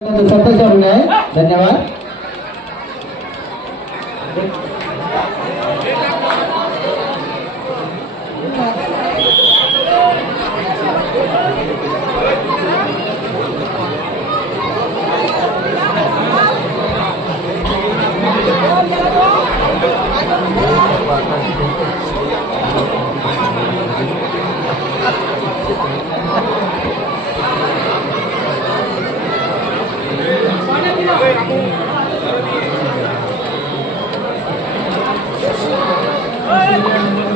सत्ताच्या आहे धन्यवाद.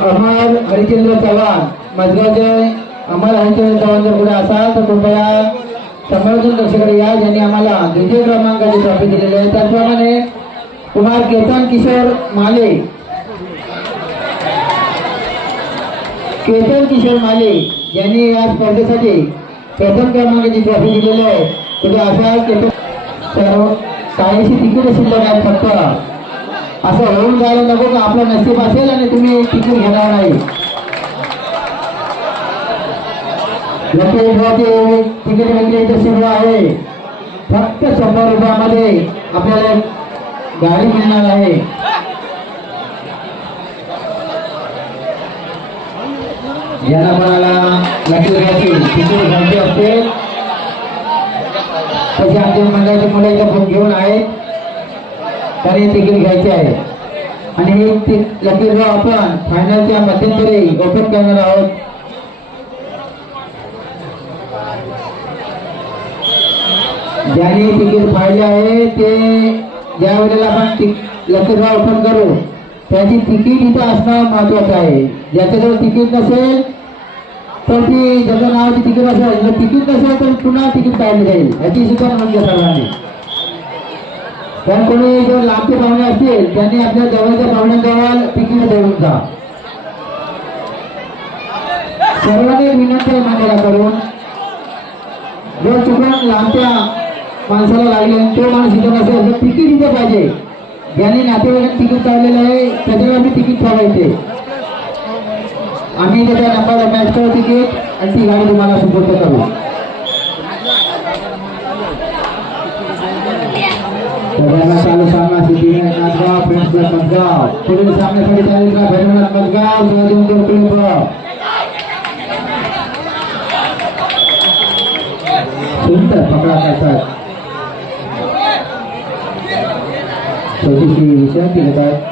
अमर हरिचंद्र चव्हाण मजगावचे अमर हरिचंद्र चव्हाण जर पुढे असाल तर कृपया समर्थन कक्षाकडे या ज्यांनी आम्हाला द्वितीय क्रमांकाची ट्रॉफी दिलेली आहे. त्याचप्रमाणे कुमार केतन किशोर माले. केतन किशोर माले यांनी या स्पर्धेसाठी प्रथम क्रमांकाची ट्रॉफी दिलेली आहे. तुझ्या असाल केतन सर्व काहीशी तिकीट शिल्लक आहेत फक्त. असं होऊन जायला नको का? आपलं नशीब असेल आणि तुम्ही तिकीट घेणार नाही तिकीट विक्री सुरू आहे. फक्त शंभर रुपयामध्ये आपल्याला गाडी मिळणार आहे. याला म्हणाला नक्की तिकीट घ्यायची असते. तसे आमच्या मंडळाची मुलं इथं फोन घेऊन आहेत. त्याने तिकीट घ्यायचे आहे. आणि हे आपण. फायनलच्या मध्यंतरी ओपन करणार आहोत. ज्यांनी तिकीट फाडले आहे ते ज्या वेळेला आपण लकीरगाव ओपन करू त्याची तिकीट इथं असणं महत्वाचं आहे. ज्याच्याजवळ तिकीट नसेल तर ती ज्याचं नावाची तिकीट असेल जर तिकीट नसेल तर पुन्हा तिकीट काढली जाईल याची सुद्धा नोंद सर्वांनी पण कोणी जर लांबचे पाहुणे असतील त्यांनी आपल्या जवळच्या पाहुण्यांजवळ तिकीट देऊन जा. सर्वांनी विनंती मान्यला करून जो चुकून लांबच्या माणसाला लागले तो माणूस इथे नसेल तर तिकीट इथे पाहिजे. ज्यांनी नातेवाईक तिकीट काढलेलं आहे त्याच्यावर तिकीट ठेवायचे. आम्ही त्याच्या नंबरला मॅच करू तिकीट आणि ती गाडी तुम्हाला सुपूर्द करू सगळ्यांना चालू सामना सिद्धी नांदगाव फ्रेंड्स क्लब मजगाव पुढील सामन्यासाठी चालेल का भैरवनाथ मजगाव शिवाजी मंदिर क्लब सुंदर पकडा करतात छोटीशी विश्रांती घेतात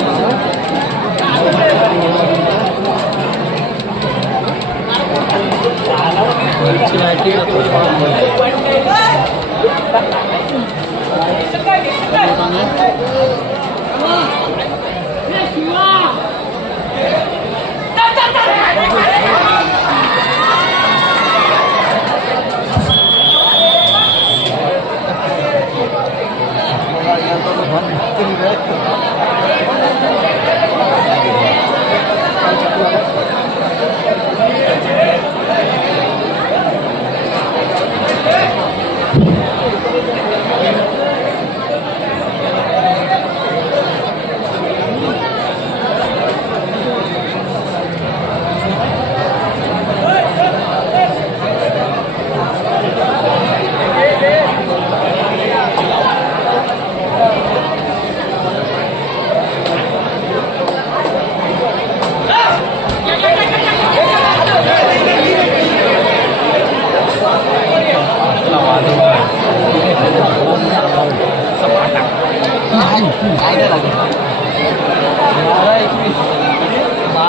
natin at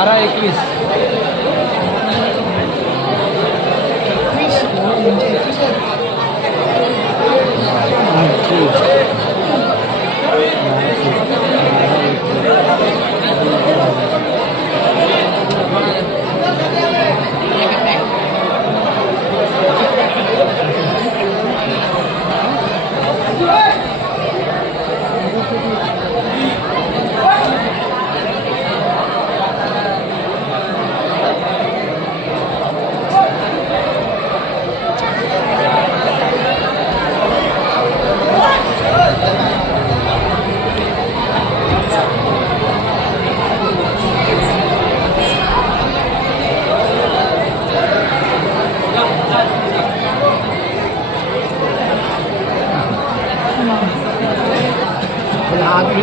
बारह एकवीस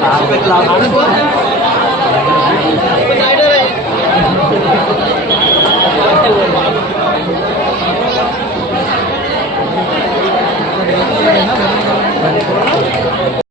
và việc